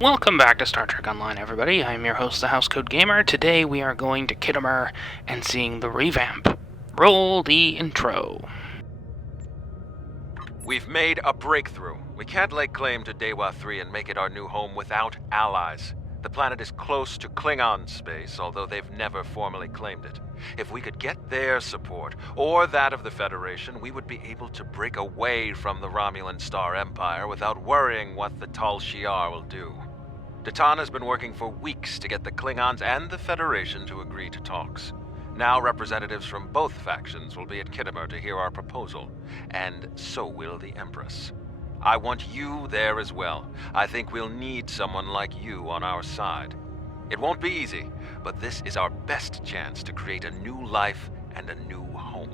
Welcome back to Star Trek Online, everybody. I'm your host, the Housecoat Gamer. Today we are going to Kittimer and seeing the revamp. Roll the intro. We've made a breakthrough. We can't lay claim to Dewa 3 and make it our new home without allies. The planet is close to Klingon space, although they've never formally claimed it. If we could get their support, or that of the Federation, we would be able to break away from the Romulan Star Empire without worrying what the Tal Shiar will do. Datan has been working for weeks to get the Klingons and the Federation to agree to talks. Now representatives from both factions will be at Kittimer to hear our proposal, and so will the Empress. I want you there as well. I think we'll need someone like you on our side. It won't be easy, but this is our best chance to create a new life and a new home.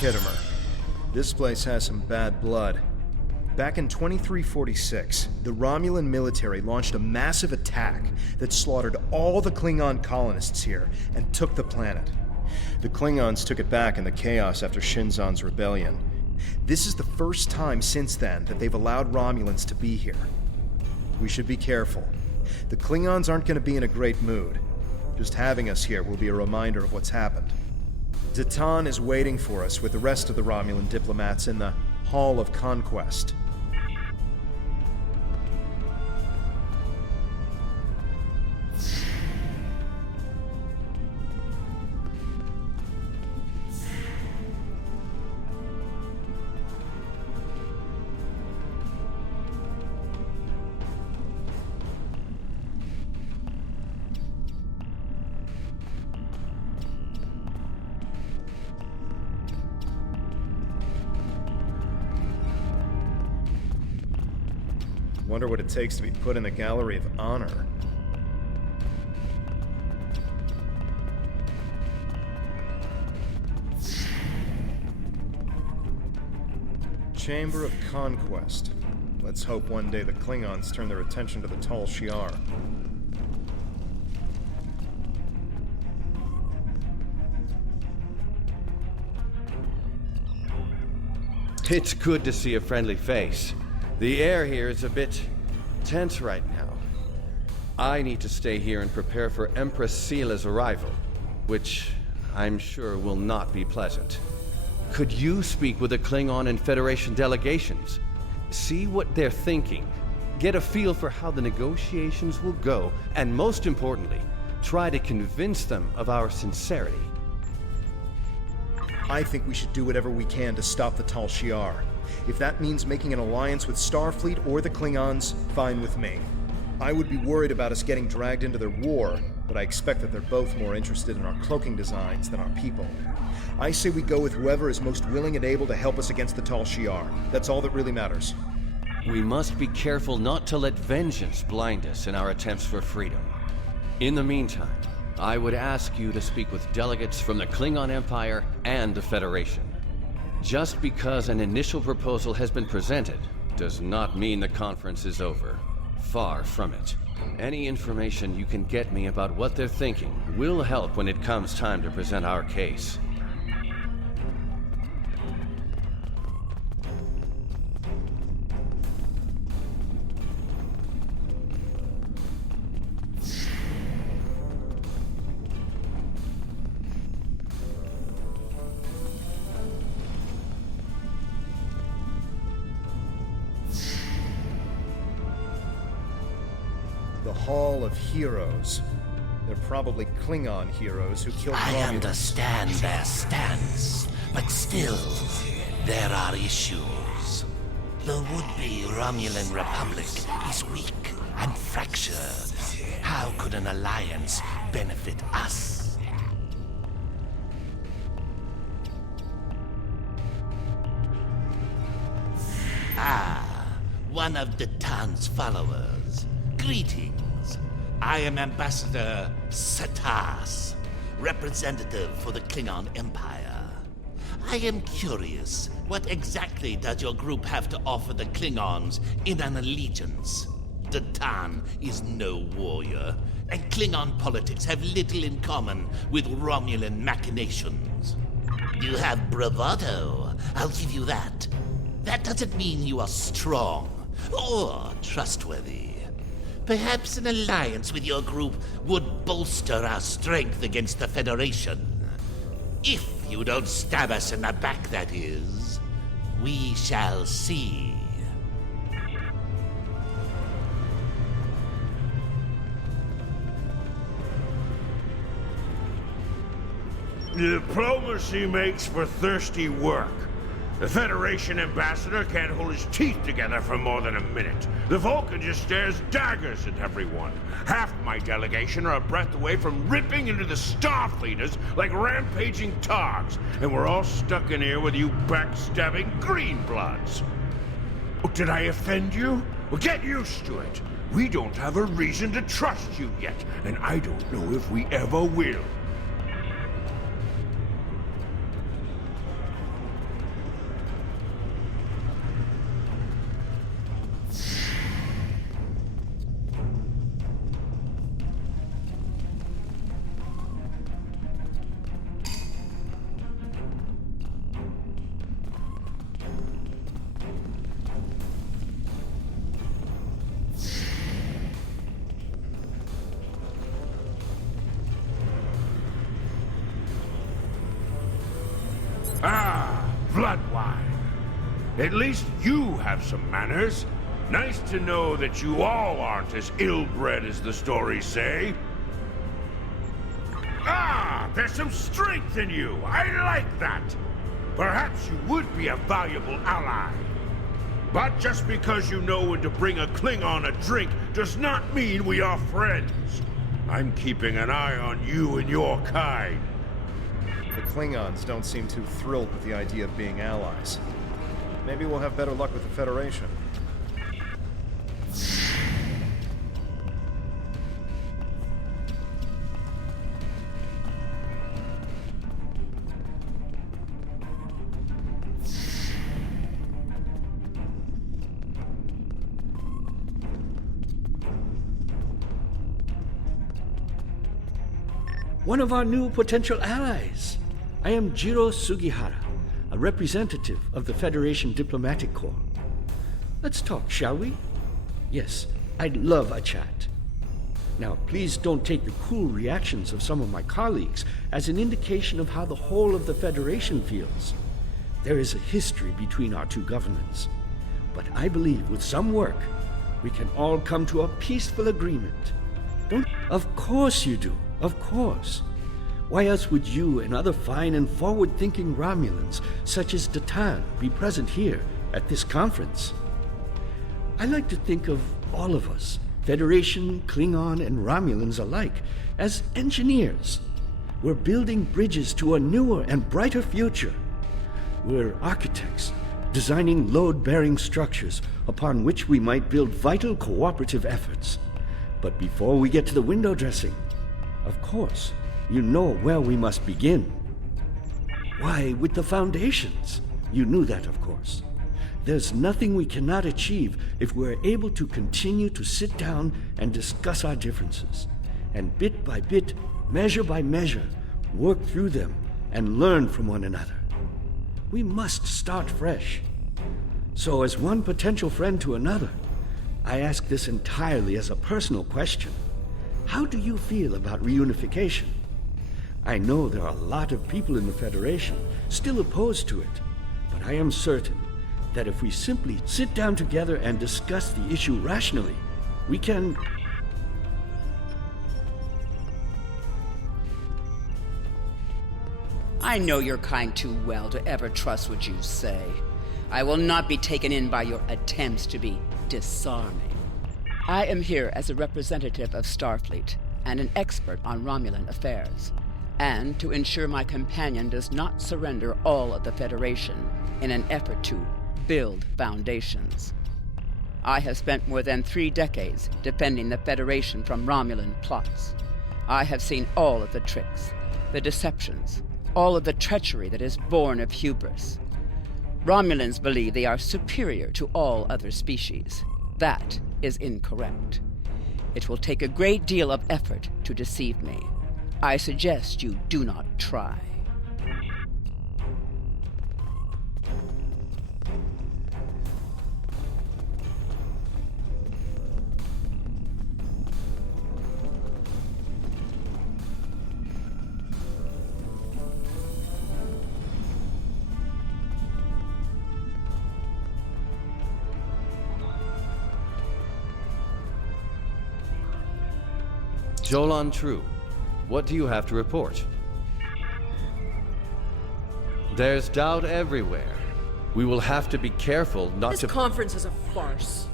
Kittimer. This place has some bad blood. Back in 2346, the Romulan military launched a massive attack that slaughtered all the Klingon colonists here and took the planet. The Klingons took it back in the chaos after Shinzon's rebellion. This is the first time since then that they've allowed Romulans to be here. We should be careful. The Klingons aren't going to be in a great mood. Just having us here will be a reminder of what's happened. Datan is waiting for us with the rest of the Romulan diplomats in the Hall of Conquest. Wonder what it takes to be put in the Gallery of Honor. Chamber of Conquest. Let's hope one day the Klingons turn their attention to the Tal Shiar. It's good to see a friendly face. The air here is a bit tense right now. I need to stay here and prepare for Empress Seela's arrival, which I'm sure will not be pleasant. Could you speak with the Klingon and Federation delegations? See what they're thinking, get a feel for how the negotiations will go, and most importantly, try to convince them of our sincerity. I think we should do whatever we can to stop the Tal Shiar. If that means making an alliance with Starfleet or the Klingons, fine with me. I would be worried about us getting dragged into their war, but I expect that they're both more interested in our cloaking designs than our people. I say we go with whoever is most willing and able to help us against the Tal Shiar. That's all that really matters. We must be careful not to let vengeance blind us in our attempts for freedom. In the meantime, I would ask you to speak with delegates from the Klingon Empire and the Federation. Just because an initial proposal has been presented does not mean the conference is over. Far from it. Any information you can get me about what they're thinking will help when it comes time to present our case. The Hall of Heroes. They're probably Klingon heroes who killed I Romulans. understand their stance, but still, there are issues. The would-be Romulan Republic is weak and fractured. How could an alliance benefit us? Ah, one of Datan's followers. Greetings. I am Ambassador Satas, representative for the Klingon Empire. I am curious, what exactly does your group have to offer the Klingons in an allegiance? Datan is no warrior, and Klingon politics have little in common with Romulan machinations. You have bravado, I'll give you that. That doesn't mean you are strong or trustworthy. Perhaps an alliance with your group would bolster our strength against the Federation. If you don't stab us in the back, that is. We shall see. Diplomacy makes for thirsty work. The Federation ambassador can't hold his teeth together for more than a minute. The Vulcan just stares daggers at everyone. Half my delegation are a breath away from ripping into the Starfleeters like rampaging togs, and we're all stuck in here with you backstabbing greenbloods. Oh, did I offend you? Well, get used to it. We don't have a reason to trust you yet, and I don't know if we ever will. Ah, blood wine. At least you have some manners. Nice to know that you all aren't as ill-bred as the stories say. Ah, there's some strength in you. I like that. Perhaps you would be a valuable ally. But just because you know when to bring a Klingon a drink does not mean we are friends. I'm keeping an eye on you and your kind. The Klingons don't seem too thrilled with the idea of being allies. Maybe we'll have better luck with the Federation. One of our new potential allies. I am Jiro Sugihara, a representative of the Federation Diplomatic Corps. Let's talk, shall we? Yes, I'd love a chat. Now, please don't take the cool reactions of some of my colleagues as an indication of how the whole of the Federation feels. There is a history between our two governments. But I believe with some work, we can all come to a peaceful agreement. Don't... Of course you do. Of course. Why else would you and other fine and forward-thinking Romulans, such as Datan, be present here at this conference? I like to think of all of us, Federation, Klingon, and Romulans alike, as engineers. We're building bridges to a newer and brighter future. We're architects, designing load-bearing structures upon which we might build vital cooperative efforts. But before we get to the window dressing, of course, you know where we must begin. Why, with the foundations. You knew that, of course. There's nothing we cannot achieve if we're able to continue to sit down and discuss our differences, and bit by bit, measure by measure, work through them and learn from one another. We must start fresh. So as one potential friend to another, I ask this entirely as a personal question. How do you feel about reunification? I know there are a lot of people in the Federation still opposed to it, but I am certain that if we simply sit down together and discuss the issue rationally, we can... I know your kind too well to ever trust what you say. I will not be taken in by your attempts to be disarming. I am here as a representative of Starfleet and an expert on Romulan affairs, and to ensure my companion does not surrender all of the Federation in an effort to build foundations. I have spent more than 3 decades defending the Federation from Romulan plots. I have seen all of the tricks, the deceptions, all of the treachery that is born of hubris. Romulans believe they are superior to all other species. That is incorrect. It will take a great deal of effort to deceive me. I suggest you do not try. Jolan True, what do you have to report? There's doubt everywhere. We will have to be careful not This to... conference is a farce.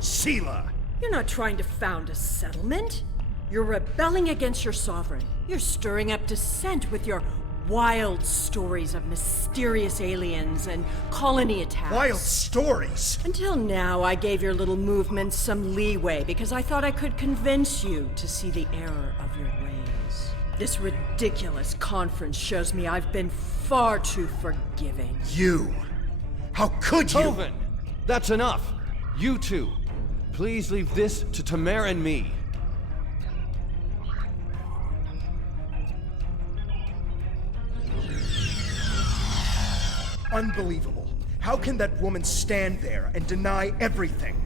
Sela! You're not trying to found a settlement. You're rebelling against your sovereign. You're stirring up dissent with your wild stories of mysterious aliens and colony attacks. Wild stories! Until now, I gave your little movement some leeway because I thought I could convince you to see the error of your ways. This ridiculous conference shows me I've been far too forgiving. You! How could you? Toven! That's enough! You two, please leave this to Tamara and me. Unbelievable. How can that woman stand there and deny everything?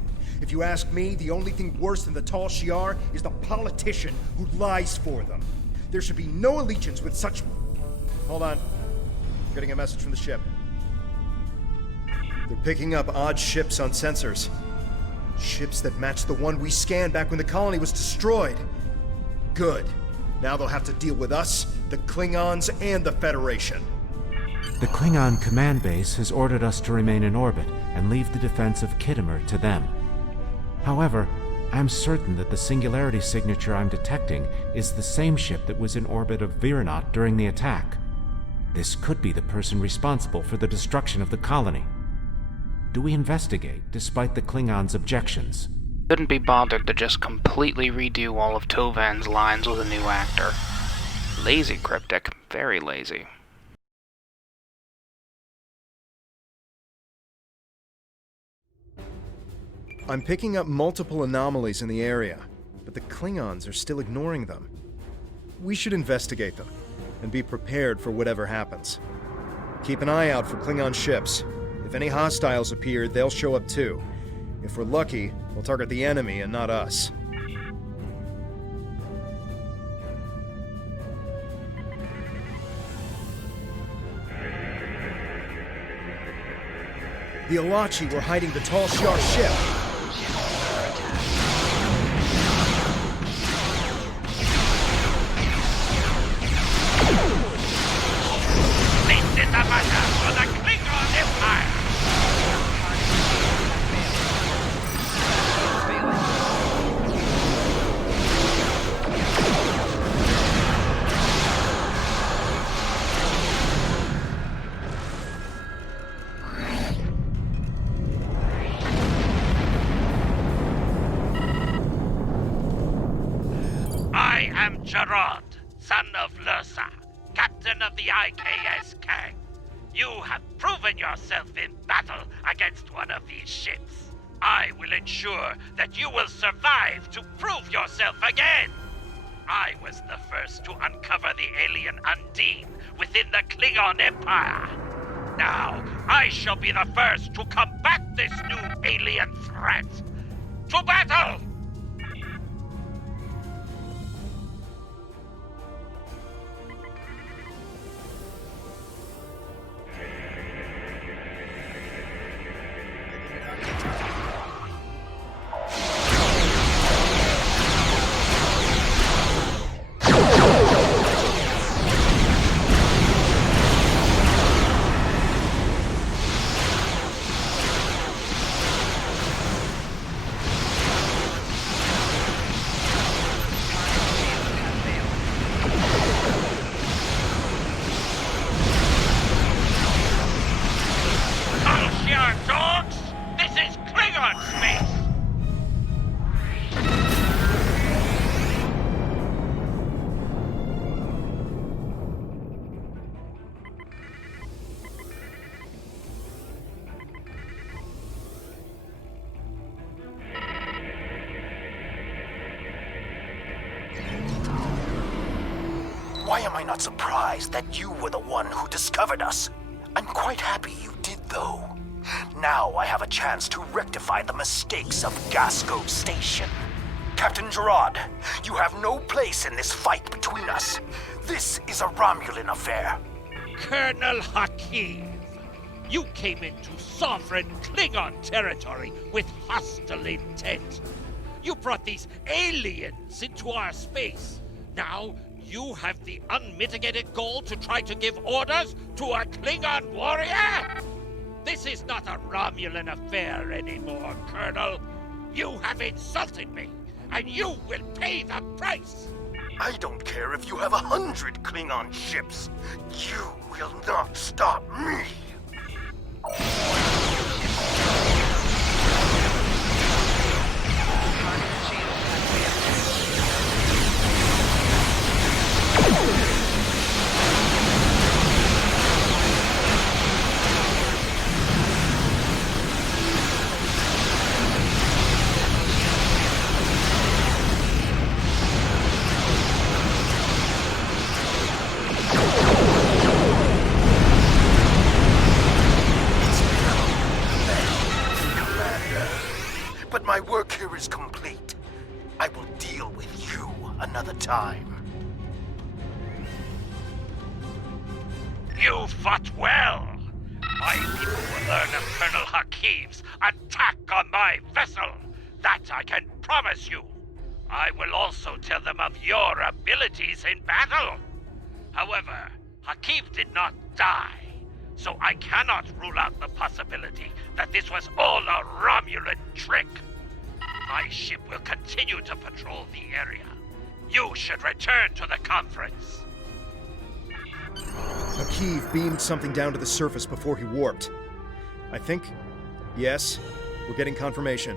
If you ask me, the only thing worse than the Tal Shiar is the politician who lies for them. There should be no allegiance with such... Hold on. Getting a message from the ship. They're picking up odd ships on sensors. Ships that match the one we scanned back when the colony was destroyed. Good. Now they'll have to deal with us, the Klingons, and the Federation. The Klingon command base has ordered us to remain in orbit and leave the defense of Khitomer to them. However, I'm certain that the singularity signature I'm detecting is the same ship that was in orbit of Viranot during the attack. This could be the person responsible for the destruction of the colony. Do we investigate, despite the Klingons' objections? Couldn't be bothered to just completely redo all of Tovan's lines with a new actor. Lazy cryptic, very lazy. I'm picking up multiple anomalies in the area, but the Klingons are still ignoring them. We should investigate them, and be prepared for whatever happens. Keep an eye out for Klingon ships. If any hostiles appear, they'll show up too. If we're lucky, we'll target the enemy and not us. The Alachi were hiding the Tal Shiar ship. This is a matter for the Klingon Empire! I am Gerard, son of Lursa, captain of the IKS Kang. You have proven yourself in battle against one of these ships. I will ensure that you will survive to prove yourself again. I was the first to uncover the alien Undine within the Klingon Empire. Now, I shall be the first to combat this new alien threat. To battle! Why am I not surprised that you were the one who discovered us? I'm quite happy you did, though. Now I have a chance to rectify the mistakes of Gasco Station. Captain Gerard, you have no place in this fight between us. This is a Romulan affair. Colonel Hakeem, you came into sovereign Klingon territory with hostile intent. You brought these aliens into our space. Now you have the unmitigated goal to try to give orders to a Klingon warrior? This is not a Romulan affair anymore, Colonel. You have insulted me, and you will pay the price. I don't care if you have 100 Klingon ships. You will not stop me. But my work here is complete. I will deal with you another time. You fought well. My people will learn of Colonel Hakeem's attack on my vessel. That I can promise you. I will also tell them of your abilities in battle. However, Hakeem did not die, so I cannot rule out the possibility that this was all a Romulan trick. My ship will continue to patrol the area. You should return to the conference. Hakeem beamed something down to the surface before he warped. I think... Yes, we're getting confirmation.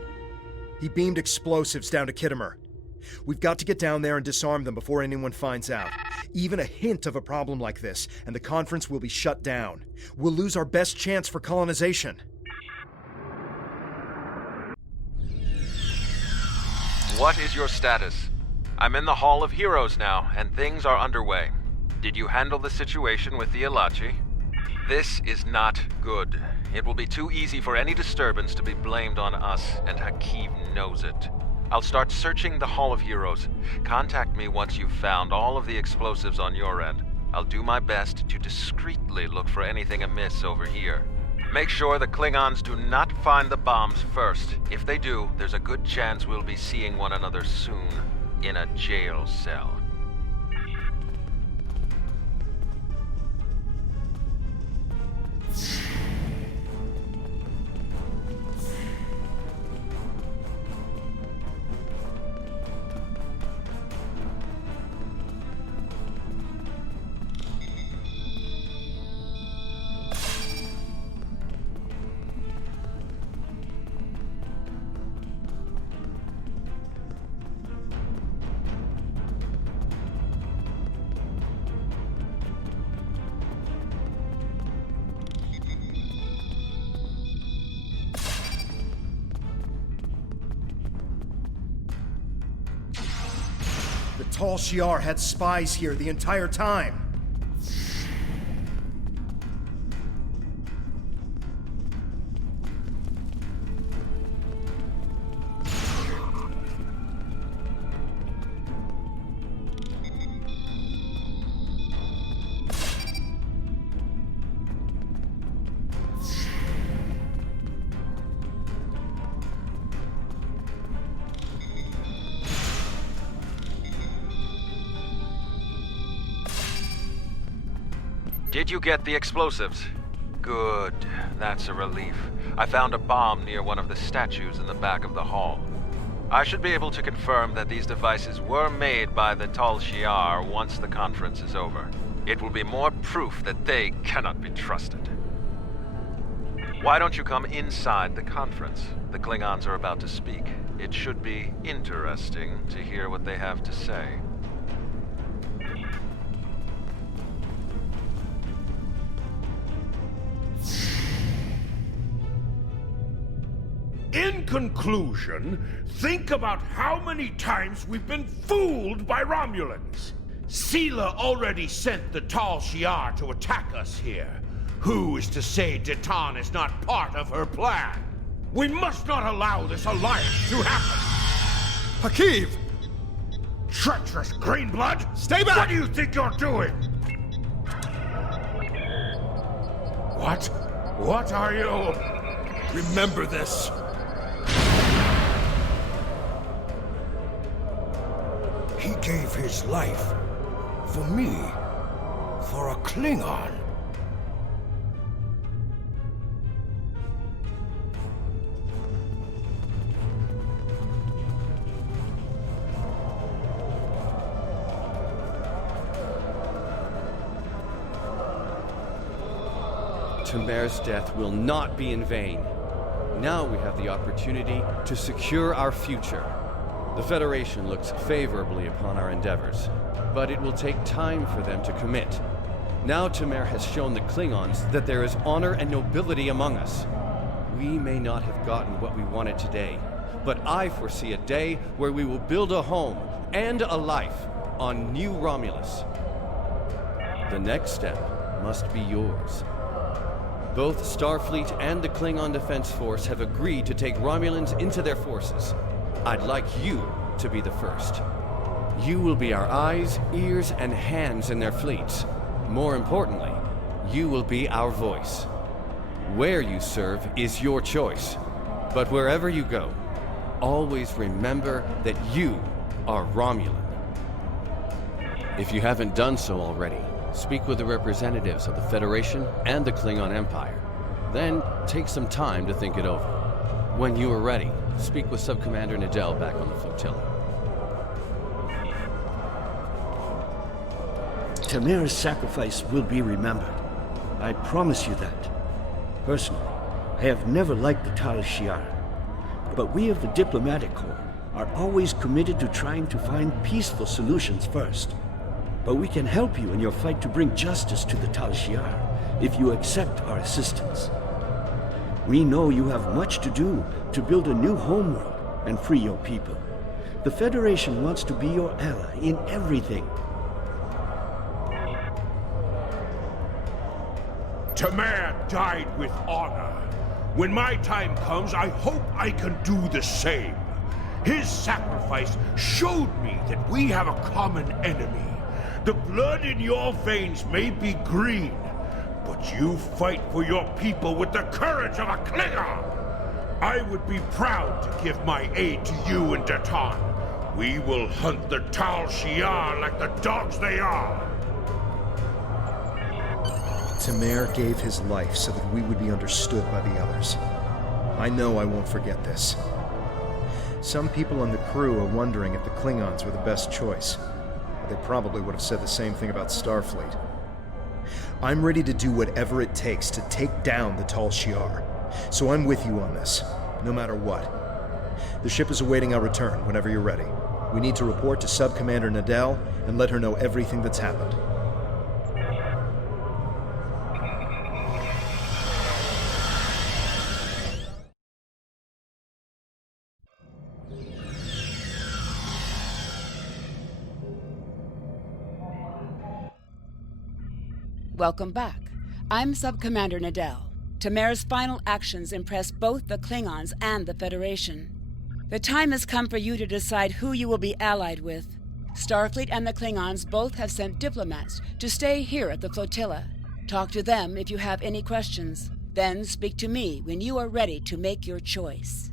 He beamed explosives down to Kittimer. We've got to get down there and disarm them before anyone finds out. Even a hint of a problem like this, and the conference will be shut down. We'll lose our best chance for colonization. What is your status? I'm in the Hall of Heroes now, and things are underway. Did you handle the situation with the Ilachi? This is not good. It will be too easy for any disturbance to be blamed on us, and Hakeem knows it. I'll start searching the Hall of Heroes. Contact me once you've found all of the explosives on your end. I'll do my best to discreetly look for anything amiss over here. Make sure the Klingons do not find the bombs first. If they do, there's a good chance we'll be seeing one another soon in a jail cell. The Tall Shiar had spies here the entire time. Did you get the explosives? Good. That's a relief. I found a bomb near one of the statues in the back of the hall. I should be able to confirm that these devices were made by the Tal Shiar once the conference is over. It will be more proof that they cannot be trusted. Why don't you come inside the conference? The Klingons are about to speak. It should be interesting to hear what they have to say. In conclusion, think about how many times we've been fooled by Romulans. Sela already sent the Tal Shiar to attack us here. Who is to say Detan is not part of her plan? We must not allow this alliance to happen! Hakiv! Treacherous Greenblood! Stay back! What do you think you're doing? What? What are you? Remember this. He gave his life for me, for a Klingon. Tamer's death will not be in vain. Now we have the opportunity to secure our future. The Federation looks favorably upon our endeavors, but it will take time for them to commit. Now Tamer has shown the Klingons that there is honor and nobility among us. We may not have gotten what we wanted today, but I foresee a day where we will build a home and a life on New Romulus. The next step must be yours. Both Starfleet and the Klingon Defense Force have agreed to take Romulans into their forces. I'd like you to be the first. You will be our eyes, ears, and hands in their fleets. More importantly, you will be our voice. Where you serve is your choice. But wherever you go, always remember that you are Romulan. If you haven't done so already, speak with the representatives of the Federation and the Klingon Empire. Then take some time to think it over. When you are ready, speak with Subcommander Nadell back on the flotilla. Tamer's sacrifice will be remembered. I promise you that. Personally, I have never liked the Tal Shiar, but we of the Diplomatic Corps are always committed to trying to find peaceful solutions first. But we can help you in your fight to bring justice to the Tal Shiar if you accept our assistance. We know you have much to do to build a new homeworld and free your people. The Federation wants to be your ally in everything. Tamer died with honor. When my time comes, I hope I can do the same. His sacrifice showed me that we have a common enemy. The blood in your veins may be green, but you fight for your people with the courage of a Klingon. I would be proud to give my aid to you and Detan. We will hunt the Tal Shiar like the dogs they are. Tamer gave his life so that we would be understood by the others. I know I won't forget this. Some people on the crew are wondering if the Klingons were the best choice. They probably would have said the same thing about Starfleet. I'm ready to do whatever it takes to take down the Tal Shiar, so I'm with you on this, no matter what. The ship is awaiting our return whenever you're ready. We need to report to Sub-Commander Nadell and let her know everything that's happened. Welcome back. I'm Sub-Commander Nadell. Tamer's final actions impressed both the Klingons and the Federation. The time has come for you to decide who you will be allied with. Starfleet and the Klingons both have sent diplomats to stay here at the flotilla. Talk to them if you have any questions. Then speak to me when you are ready to make your choice.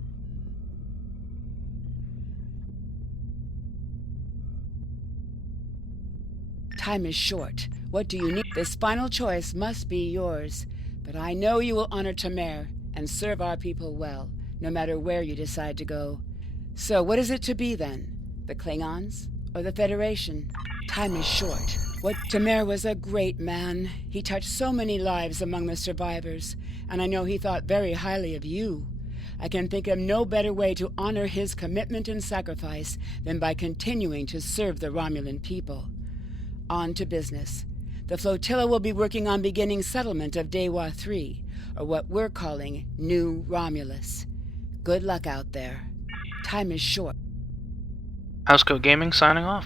Time is short. What do you need? This final choice must be yours. But I know you will honor Tamer and serve our people well, no matter where you decide to go. So what is it to be then? The Klingons or the Federation? Time is short. Tamer was a great man. He touched so many lives among the survivors, and I know he thought very highly of you. I can think of no better way to honor his commitment and sacrifice than by continuing to serve the Romulan people. On to business. The flotilla will be working on beginning settlement of Dewa 3, or what we're calling New Romulus. Good luck out there. Time is short. Housecoat Gaming signing off.